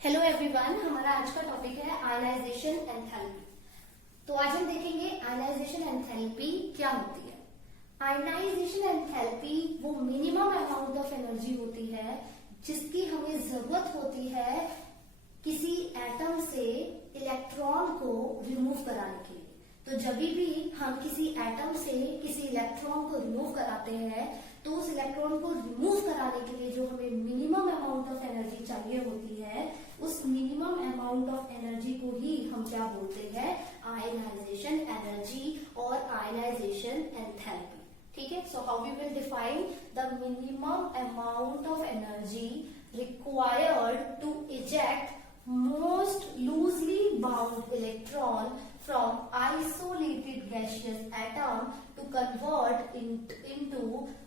Hello everyone, हमारा आज का टॉपिक है आयनाइजेशन एंथैल्पी। तो आज हम देखेंगे आयनाइजेशन एंथैल्पी क्या होती है। आयनाइजेशन एंथैल्पी वो मिनिमम अमाउंट ऑफ एनर्जी होती है जिसकी हमें जरूरत होती है किसी एटम से इलेक्ट्रॉन को रिमूव कराने के लिए। तो जब भी हम किसी एटम से किसी इलेक्ट्रॉन को रिमूव कराते हैं तो उस इलेक्ट्रॉन को रिमूव कराने के लिए जो हमें मिनिमम अमाउंट ऑफ एनर्जी चाहिए होती है, उस मिनिमम अमाउंट ऑफ एनर्जी को ही हम क्या बोलते हैं, आयनाइजेशन एनर्जी और आयनाइजेशन एंथैल्पी। ठीक है, so how we will define the minimum amount of energy required to eject most loosely bound electron from isolated gaseous atom to convert into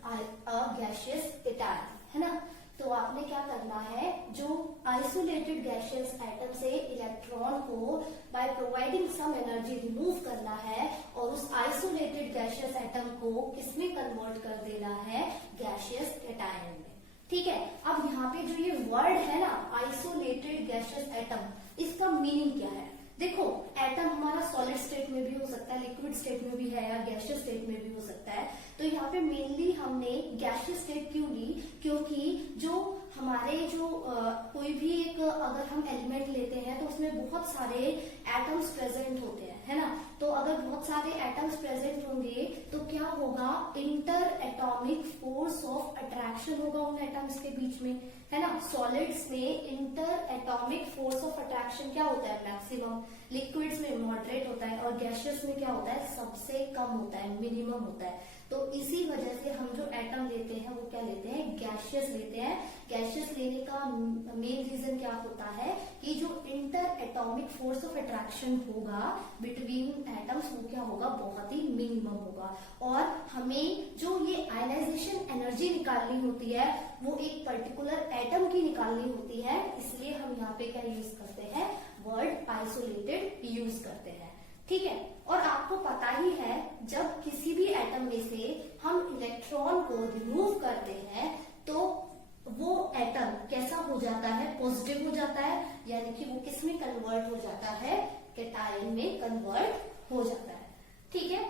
a gaseous cation, है ना। तो आपने क्या करना है, जो आइसोलेटेड गैशियस एटम से इलेक्ट्रॉन को by providing some energy remove करना है और उस आइसोलेटेड गैशियस एटम को किसमें कन्वर्ट कर देना है, गैशियस केटायन में। ठीक है, अब यहाँ पे जो ये वर्ड है ना, आइसोलेटेड गैशियस एटम, इसका मीनिंग क्या है। देखो, एटम हमारा सॉलिड स्टेट में भी हो सकता है, लिक्विड स्टेट में भी है या गैशियस स्टेट में भी हो सकता है। तो यहाँ पे मेनली हमने गैशियस स्टेट क्यों ली, क्योंकि जो हमारे कोई भी एक अगर हम एलिमेंट लेते हैं तो उसमें बहुत सारे एटम्स प्रेजेंट होते हैं, है ना। तो अगर बहुत सारे एटम्स प्रेजेंट होंगे तो क्या होगा, inter atomic force of attraction होगा उन एटम्स के बीच में, है ना। सॉलिड्स में inter atomic force of attraction क्या होता है, मैक्सिमम। लिक्विड्स में मॉडरेट होता है और गैशियस में क्या होता है, सबसे कम होता है, मिनिमम होता है। तो इसी वजह से हम जो एटम लेते हैं वो क्या लेते हैं, गैशियस लेते हैं। गैशियस लेने का मेन रीजन क्या होता है कि जो inter atomic force of attraction होगा बिटवीन एटम्स वो क्या होगा, बहुत ही मिनिमम होगा। और हमें जो ये आयनाइजेशन एनर्जी निकालनी होती है वो एक पर्टिकुलर एटम की निकालनी होती है, इसलिए हम यहाँ पे क्या यूज करते हैं, वर्ड आइसोलेटेड यूज करते हैं। ठीक है, और आपको पता ही है जब किसी भी एटम में से हम इलेक्ट्रॉन को रिमूव करते हैं तो वो एटम कैसा हो जाता है, पॉजिटिव हो जाता है, यानी कि वो किस में कन्वर्ट हो जाता है, केटायन में कन्वर्ट हो जाता है। ठीक है,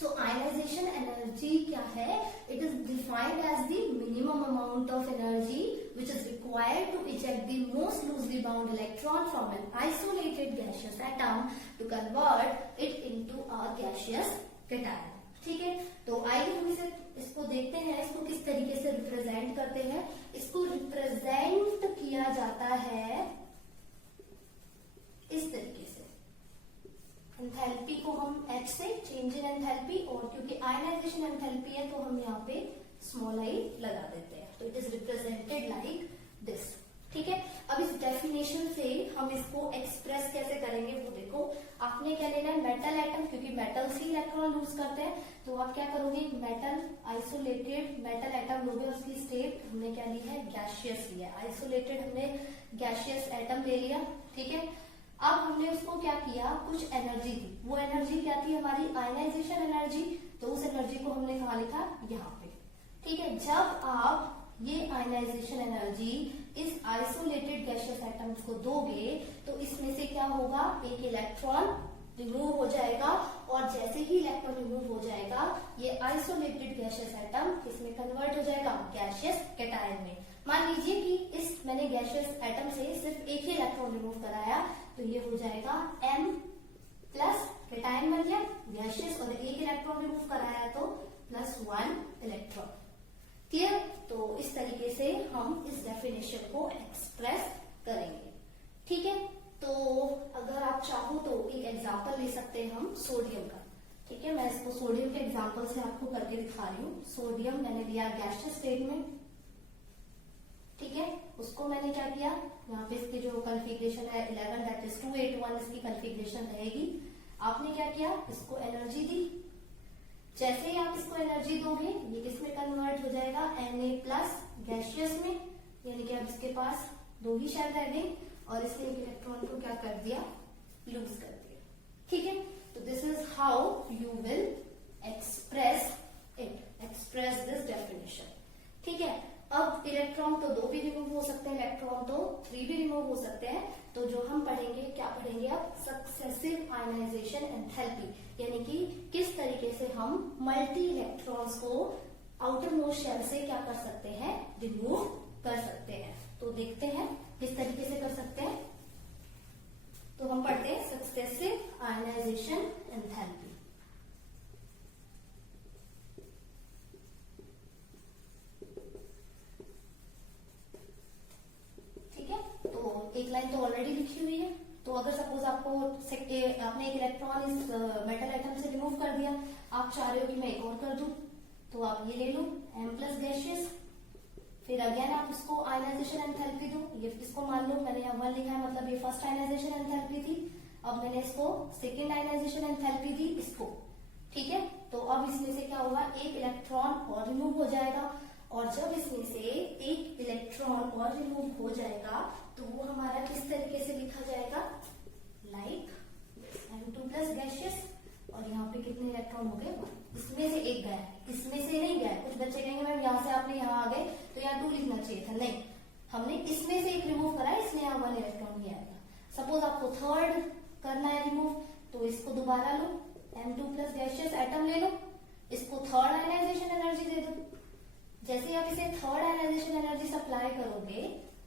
सो आयनाइजेशन एनर्जी क्या है, it is defined as the minimum amount of energy which is required to eject the most loosely bound electron from an isolated gaseous atom to convert it into a gaseous cation। ठीक है, तो आइए हम इसको देखते हैं, इसको किस तरीके से रिप्रेजेंट करते हैं। इसको रिप्रेजेंट किया जाता है इस तरीके से, एंथैल्पी को हम H से, चेंज इन एंथैल्पी, और क्योंकि आयनाइजेशन एंथैल्पी है तो हम यहाँ पे स्मॉल आई लगा देते हैं, तो it is represented like this. ठीक है, अब इस डेफिनेशन से हम इसको एक्सप्रेस कैसे करेंगे वो देखो। आपने क्या लेना है, मेटल एटम, क्योंकि मेटल से इलेक्ट्रॉन लूज करते हैं, तो आप क्या करोगे, मेटल आइसोलेटेड मेटल एटम लोगे, उसकी स्टेट हमने क्या ली है, गैशियस लिया। आइसोलेटेड हमने गैशियस एटम ले लिया। ठीक है, अब हमने उसको क्या किया, कुछ एनर्जी दी। वो एनर्जी क्या थी, हमारी आयनाइजेशन एनर्जी, तो उस एनर्जी को हमने कहा लिखा, यहाँ पे। ठीक है, जब आप ये आयनाइजेशन एनर्जी इस आइसोलेटेड गैशियस एटम्स को दोगे तो इसमें से क्या होगा, एक इलेक्ट्रॉन रिमूव हो जाएगा, और जैसे ही इलेक्ट्रॉन रिमूव हो जाएगा ये आइसोलेटेड गैशियस एटम किसमें कन्वर्ट हो जाएगा, गैशियस केटायन में। मान लीजिए कि मैंने गैशियस एटम से सिर्फ एक ही इलेक्ट्रॉन रिमूव कराया, तो ये हो जाएगा M प्लस, केटायन बन गया गैशियस, और एक इलेक्ट्रॉन रिमूव कराया तो +1 इलेक्ट्रॉन। क्लियर, तो इस तरीके से हम इस डेफिनेशन को एक्सप्रेस करेंगे। ठीक है, तो अगर आप चाहो तो एक एग्जांपल ले सकते हैं हम सोडियम का। ठीक है, मैं इसको सोडियम के एग्जांपल से आपको करके दिखा रही हूँ। सोडियम मैंने लिया गैशियस स्टेट में। ठीक है, उसको मैंने क्या किया, यहाँ पे इसकी जो कॉन्फ़िगरेशन है 11, दैट इज 281 इसकी कॉन्फ़िगरेशन रहेगी। आपने क्या किया, इसको एनर्जी दी। जैसे ही आप इसको एनर्जी दोगे ये किसमें कन्वर्ट हो जाएगा, Na+ गैशियस में, यानी कि अब इसके पास 2 ही शेल रह गए और इसने एक इलेक्ट्रॉन को क्या कर दिया, लूज कर दिया। ठीक है, तो this is how you will express this definition. ठीक है, अब इलेक्ट्रॉन तो 2 भी रिमूव हो सकते हैं, इलेक्ट्रॉन तो 3 भी रिमूव हो सकते हैं। तो जो हम पढ़ेंगे, क्या पढ़ेंगे अब, सक्सेसिव आयनाइजेशन एंथैल्पी, यानी कि किस तरीके से हम मल्टी इलेक्ट्रॉन्स को आउटर मोस्ट शेल से क्या कर सकते हैं, रिमूव कर सकते हैं। तो देखते हैं किस तरीके से कर सकते हैं। तो हम पढ़ते हैं सक्सेसिव आयनाइजेशन एंथैल्पी। ठीक है, तो एक लाइन तो ऑलरेडी लिखी हुई है। तो अगर सपोज आपको आपने एक इलेक्ट्रॉन इस मेटल आइटम से रिमूव कर दिया, आप चाह रहे हो कि मैं एक और कर दूं, तो आप ये ले लो M+ गैशियस, फिर अगेन आप इसको आयनाइजेशन एंथैल्पी दो। ये इसको मान लो मैंने यहाँ 1 लिखा है, मतलब ये फर्स्ट आयनाइजेशन एंथैल्पी थी। अब मैंने इसको सेकेंड आयनाइजेशन एंथैल्पी दी इसको। ठीक है, तो अब इसमें से क्या होगा, एक इलेक्ट्रॉन और रिमूव हो जाएगा, और जब इसमें से एक इलेक्ट्रॉन और रिमूव हो जाएगा तो वो हमारा किस तरीके से लिखा जाएगा, लाइक M2+ गैशियस, और यहाँ पे कितने इलेक्ट्रॉन हो गए, 1। इसमें से एक गया, इसमें से नहीं गया। कुछ बच्चे कहेंगे मैम यहाँ से आपने यहाँ आ गए तो यहाँ 2 लिखना चाहिए था, नहीं, हमने इसमें से एक रिमूव करा, इसलिए यहाँ 1 इलेक्ट्रॉन ही आएगा। सपोज आपको थर्ड करना है रिमूव, तो इसको दोबारा लो, M2+ गैशियस एटम ले लो, इसको थर्ड आयनाइजेशन एनर्जी दे दो। जैसे आप इसे थर्ड आयनाइजेशन एनर्जी सप्लाई करोगे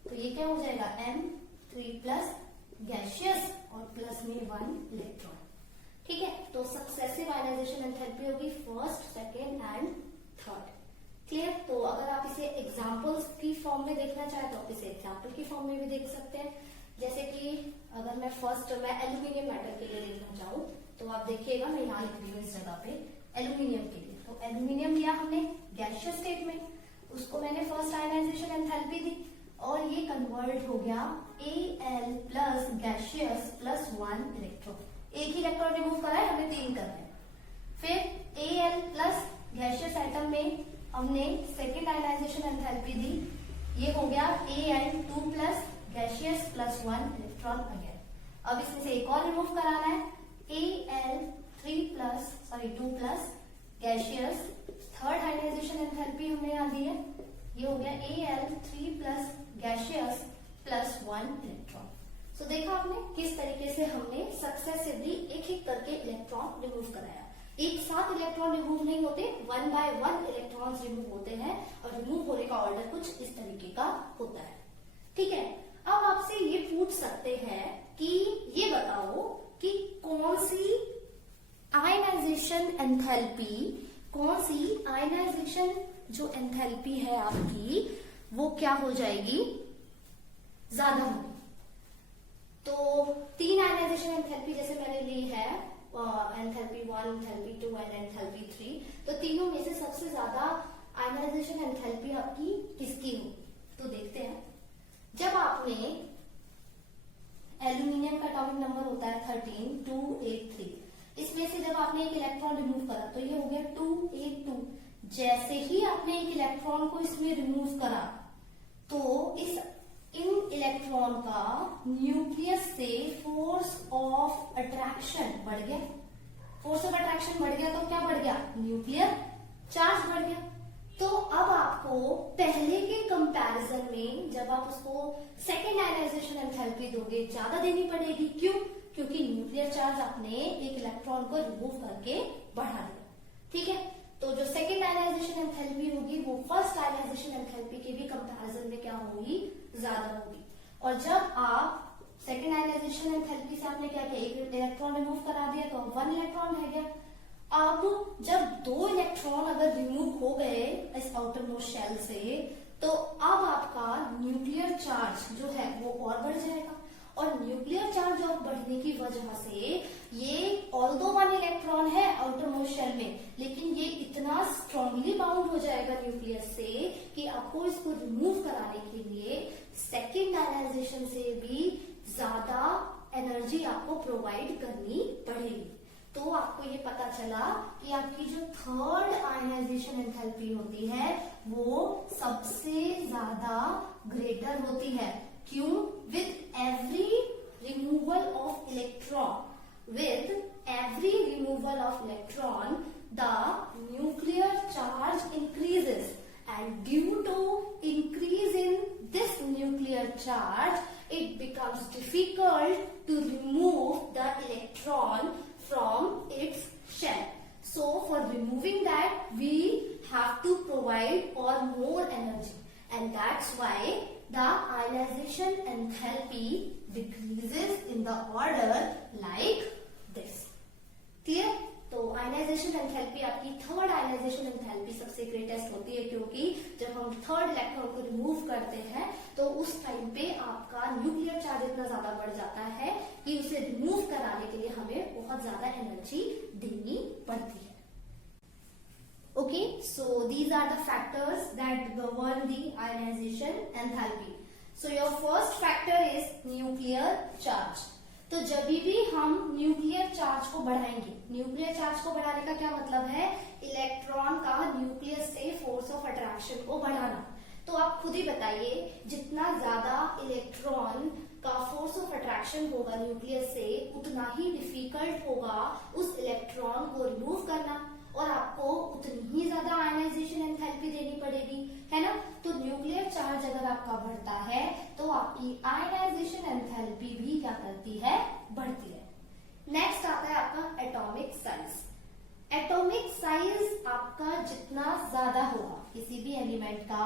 तो ये क्या हो जाएगा, M3+ गैशियस और प्लस में 1 इलेक्ट्रॉन। ठीक है, तो सक्सेसिव आयनाइजेशन एंथैल्पी होगी first, second and third. Clear. तो अगर आप इसे एग्जांपल्स की फॉर्म में देखना चाहें तो आप इसे एग्जांपल की फॉर्म में भी देख सकते हैं। जैसे कि अगर मैं एल्यूमिनियम मेटल के लिए देखना चाहूँ तो आप देखिएगा, मैं यहाँ लिख रही हूँ इस जगह पे एल्यूमिनियम के लिए। तो एल्यूमिनियम लिया हमने गैशियस स्टेट में, उसको मैंने फर्स्ट आयनाइजेशन एंथैल्पी दी और ये कन्वर्ट हो गया Al+ गैशियस प्लस 1 इलेक्ट्रॉन। एक ही इलेक्ट्रॉन रिमूव करा है, हमने 3 करने हैं। फिर Al+ गैशियस आइटम में हमने सेकेंड आयनाइजेशन एंथैल्पी दी, ये हो गया Al2+ gaseous plus 1 electron again. अब इसमें से एक और रिमूव कराना है, Al2+ gaseous, third ionization enthalpy हमने यहाँ दी है, ये हो गया Al3+ गैशियस प्लस 1 इलेक्ट्रॉन। तो देखा आपने किस तरीके से हमने सक्सेसिवली एक एक करके इलेक्ट्रॉन रिमूव कराया। एक साथ इलेक्ट्रॉन रिमूव नहीं होते, 1 बाय 1 इलेक्ट्रॉन्स रिमूव होते हैं और रिमूव होने का ऑर्डर कुछ इस तरीके का होता है। ठीक है, अब आपसे ये पूछ सकते हैं कि ये बताओ कि कौन सी आयनाइजेशन एंथैल्पी, कौन सी आयनाइजेशन जो एंथैल्पी है आपकी वो क्या हो जाएगी, ज्यादा होगी। तो 3 आयनाइजेशन एंथैल्पी जैसे मैंने ली है, एंथैल्पी 1, एंथैल्पी 2 एंड एंथैल्पी 3, तो तीनों में से सबसे ज्यादा आयनाइजेशन एंथैल्पी आपकी किसकी होगी। तो देखते हैं, जब आपने एल्यूमिनियम का एटॉमिक नंबर होता है 13,283, इसमें से जब आपने एक इलेक्ट्रॉन रिमूव करा तो ये हो गया 282। जैसे ही आपने एक इलेक्ट्रॉन को इसमें रिमूव करा तो इन इलेक्ट्रॉन का न्यूक्लियस से फोर्स ऑफ अट्रैक्शन बढ़ गया। फोर्स ऑफ अट्रैक्शन बढ़ गया तो क्या बढ़ गया, न्यूक्लियर चार्ज बढ़ गया। तो अब आपको पहले के कंपैरिजन में जब आप उसको सेकेंड आयनाइजेशन एंथैल्पी दोगे ज्यादा देनी पड़ेगी। क्यों? क्योंकि न्यूक्लियर चार्ज आपने एक इलेक्ट्रॉन को रिमूव करके बढ़ा दिया। ठीक है, तो जो सेकेंड आयनाइजेशन एंथैल्पी होगी वो फर्स्ट आयनाइजेशन एंथैल्पी के भी कंपैरिजन में क्या होगी, ज्यादा होगी। और जब आप सेकेंड आयनाइजेशन एंथैल्पी से आपने क्या किया, एक इलेक्ट्रॉन रिमूव करा दिया तो 1 इलेक्ट्रॉन रह गया। अब जब 2 इलेक्ट्रॉन अगर रिमूव हो गए इस आउटर मोस्ट शेल से तो अब आपका न्यूक्लियर चार्ज जो है वो और बढ़ जाएगा। और न्यूक्लियर चार्ज और बढ़ने की वजह से ये ऑल्दो 1 इलेक्ट्रॉन है आउटर मोस्ट शेल में, लेकिन ये इतना स्ट्रांगली बाउंड हो जाएगा न्यूक्लियस से कि आपको इसको रिमूव कराने के लिए सेकेंड आयनाइजेशन से भी ज्यादा एनर्जी आपको प्रोवाइड करनी पड़ेगी। तो आपको ये पता चला कि आपकी जो थर्ड आयनाइजेशन एंथैल्पी होती है वो सबसे ज्यादा ग्रेटर होती है। क्यों? With every removal of electron, the nuclear charge increases and due to increase in this nuclear charge, it becomes difficult to remove the electron from its shell. So for removing that, we have to provide or more energy, and that's why the ionization enthalpy decreases in the order like this. Clear? तो ionization enthalpy आपकी third ionization enthalpy सबसे greatest होती है, क्योंकि जब हम third electron को remove करते हैं तो उस टाइम पे आपका न्यूक्लियर चार्ज इतना ज्यादा बढ़ जाता है कि उसे रिमूव कराने के लिए हमें बहुत ज्यादा एनर्जी देनी पड़ती है. Okay, so these are the factors that govern the ionization enthalpy. So your first factor is nuclear charge. तो जब भी हम न्यूक्लियर चार्ज को बढ़ाएंगे, न्यूक्लियर चार्ज को बढ़ाने का क्या मतलब है, इलेक्ट्रॉन का न्यूक्लियस से फोर्स ऑफ अट्रैक्शन को बढ़ाना. तो आप खुद ही बताइए, जितना ज्यादा इलेक्ट्रॉन का फोर्स ऑफ अट्रैक्शन होगा न्यूक्लियस से, उतना ही डिफिकल्ट होगा उस इलेक्ट्रॉन को रिमूव करना, और आपको उतनी ही ज्यादा आयनाइजेशन एंथैल्पी देनी पड़ेगी, है ना. तो न्यूक्लियर चार्ज अगर आपका बढ़ता है तो आपकी आयनाइजेशन एंथैल्पी भी क्या करती है, बढ़ती है. नेक्स्ट आता है आपका एटॉमिक साइज. एटॉमिक साइज आपका जितना ज्यादा होगा, किसी भी एलिमेंट का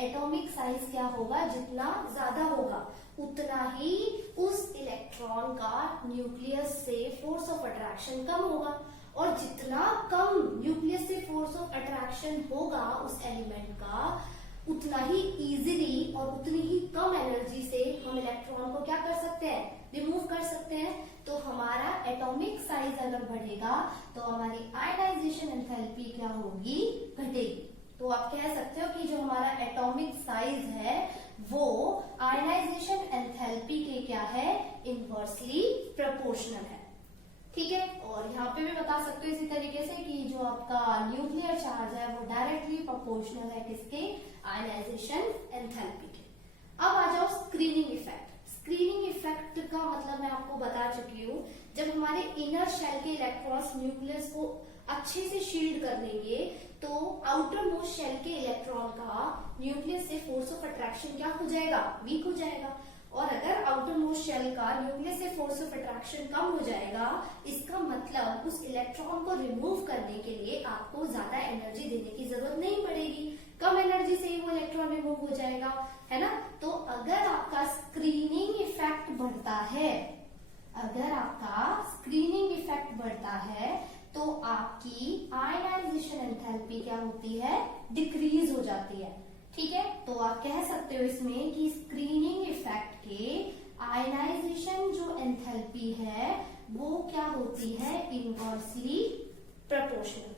एटॉमिक साइज क्या होगा, जितना ज्यादा होगा उतना ही उस इलेक्ट्रॉन का न्यूक्लियस से फोर्स ऑफ अट्रैक्शन कम होगा, और जितना कम न्यूक्लियस से फोर्स ऑफ अट्रैक्शन होगा उस एलिमेंट का, उतना ही इजीली और उतनी ही कम एनर्जी से हम इलेक्ट्रॉन को क्या कर सकते हैं, रिमूव कर सकते हैं. तो हमारा एटॉमिक साइज अगर बढ़ेगा तो हमारी आयनाइजेशन एंथैल्पी क्या होगी, घटेगी. तो आप कह सकते हो कि जो हमारा एटॉमिक साइज है वो आयनाइजेशन एंथैल्पी के क्या है, इनवर्सली प्रोपोर्शनल है. ठीक है, और यहाँ पे भी बता सकते हो इसी तरीके से कि जो आपका न्यूक्लियर चार्ज है वो डायरेक्टली प्रोपोर्शनल है किसके, आयनाइजेशन एंथैल्पी के. अब आ जाओ स्क्रीनिंग इफेक्ट. स्क्रीनिंग इफेक्ट का मतलब मैं आपको बता चुकी हूँ. जब हमारे इनर शेल के इलेक्ट्रॉन्स न्यूक्लियस को अच्छे से शील्ड कर लेंगे तो आउटर मोस्ट शेल के इलेक्ट्रॉन का न्यूक्लियस से फोर्स ऑफ अट्रैक्शन क्या हो जाएगा, वीक हो जाएगा. और अगर आउटर मोस्ट शेल का न्यूक्लियस से फोर्स ऑफ अट्रैक्शन कम हो जाएगा, इसका मतलब उस इलेक्ट्रॉन को रिमूव करने के लिए आपको ज्यादा एनर्जी देने की जरूरत नहीं पड़ेगी, कम एनर्जी से ही वो इलेक्ट्रॉन रिमूव हो जाएगा, है ना. तो अगर आपका स्क्रीनिंग इफेक्ट बढ़ता है, अगर आपका स्क्रीनिंग इफेक्ट बढ़ता है तो आपकी आयनाइजेशन एंथैल्पी क्या होती है, डिक्रीज हो जाती है. ठीक है, तो आप कह सकते हो इसमें कि स्क्रीनिंग इफेक्ट के आयनाइजेशन जो एंथैल्पी है वो क्या होती है, इनवर्सली प्रोपोर्शनल.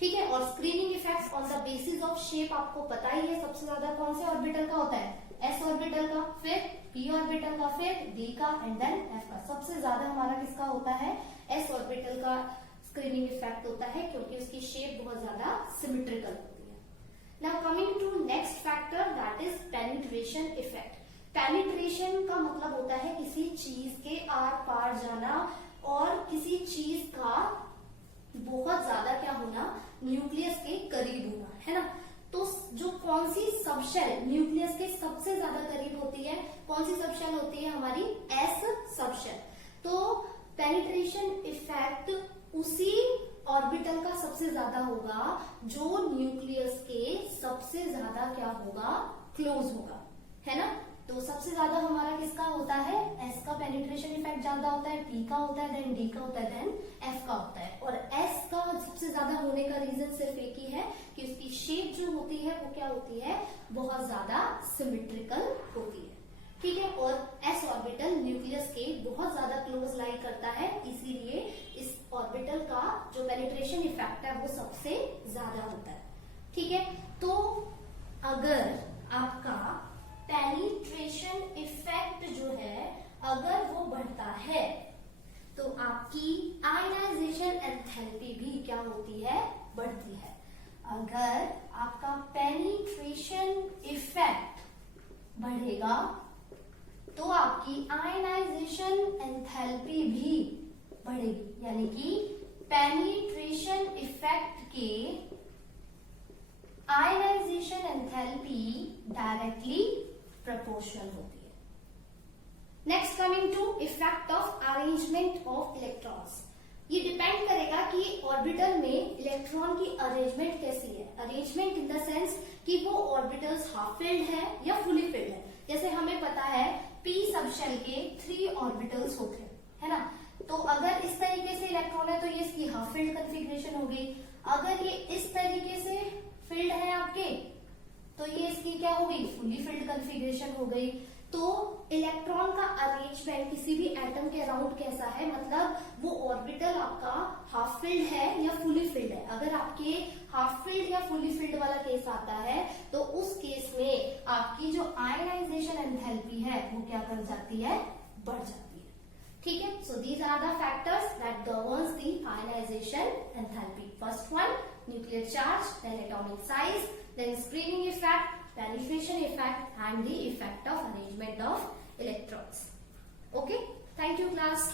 ठीक है, और screening effect on the basis of shape आपको पता ही है, सबसे ज्यादा कौन से ऑर्बिटल का होता है, एस ऑर्बिटल का, फिर पी ऑर्बिटल का, फिर डी का, एंड देन एफ का. सबसे ज्यादा हमारा किसका होता है, एस ऑर्बिटल का स्क्रीनिंग इफेक्ट होता है, क्योंकि उसकी शेप बहुत ज्यादा सिमेट्रिकल होती है. Now coming to next factor, that is penetration effect. Penetration का मतलब होता है किसी चीज के आर पार जाना और किसी चीज का बहुत ज्यादा क्या होना, न्यूक्लियस के करीब होना, है ना. तो जो कौन सी सबशेल न्यूक्लियस के सबसे ज्यादा करीब होती है, कौन सी सबशेल होती है, हमारी एस सबशेल. तो पेनिट्रेशन इफेक्ट उसी ऑर्बिटल का सबसे ज्यादा होगा जो न्यूक्लियस के सबसे ज्यादा क्या होगा, क्लोज होगा, है ना. तो सबसे ज्यादा हमारा किसका होता है, एस का पेनिट्रेशन इफेक्ट ज्यादा होता है, पी का होता है, देन डी का होता है, देन एफ का होता है. और एस का सबसे ज्यादा होने का रीजन सिर्फ एक ही है कि उसकी शेप जो होती है वो क्या होती है, बहुत ज्यादा सिमेट्रिकल होती है. ठीक है, और एस ऑर्बिटल न्यूक्लियस के बहुत ज्यादा क्लोज लाई करता है, इसीलिए इस ऑर्बिटल का जो पेनिट्रेशन इफेक्ट है वो सबसे ज्यादा होता है. ठीक है, तो अगर आपका पेनिट्रेशन इफेक्ट जो है अगर वो बढ़ता है तो आपकी आयनाइजेशन एंथैल्पी भी क्या होती है, बढ़ती है. अगर आपका पेनिट्रेशन इफेक्ट बढ़ेगा तो आपकी आयनाइजेशन एंथैल्पी भी बढ़ेगी, यानी कि पेनिट्रेशन इफेक्ट के आयनाइजेशन एंथैल्पी डायरेक्टली प्रोपोर्शनल होती है। Next coming to effect of arrangement of electrons. ये डिपेंड करेगा कि ऑर्बिटल में इलेक्ट्रॉन की अरेंजमेंट कैसी है। अरेंजमेंट इन द सेंस कि वो ऑर्बिटल्स हाफ फिल्ड है या फुली फिल्ड है। जैसे हमें पता है p सब शेल के 3 ऑर्बिटल्स होते हैं, है ना। तो अगर इस तरीके से इलेक्ट्रॉन है तो ये इसकी हाफ फिल्ड कन्फिग्रेशन हो गई। अगर ये इस तरीके से फिल्ड है आपके तो ये इसकी क्या हो गई, फुली फिल्ड कन्फिग्रेशन हो गई। तो इलेक्ट्रॉन का अरेंजमेंट किसी भी एटम के अराउंड कैसा है, मतलब वो ऑर्बिटल आपका हाफ फिल्ड है या फुली फिल्ड है। अगर आपके हाफ फिल्ड या फुली फिल्ड वाला केस आता है तो उस केस में आपकी जो आयनाइजेशन एंथैल्पी है वो क्या कर जाती है, बढ़ जाती है। ठीक है, so these are the factors that governs the ionization enthalpy. First one, nuclear charge, then atomic size, then screening effect, penetration effect and the effect of arrangement of electrons. Okay, thank you class.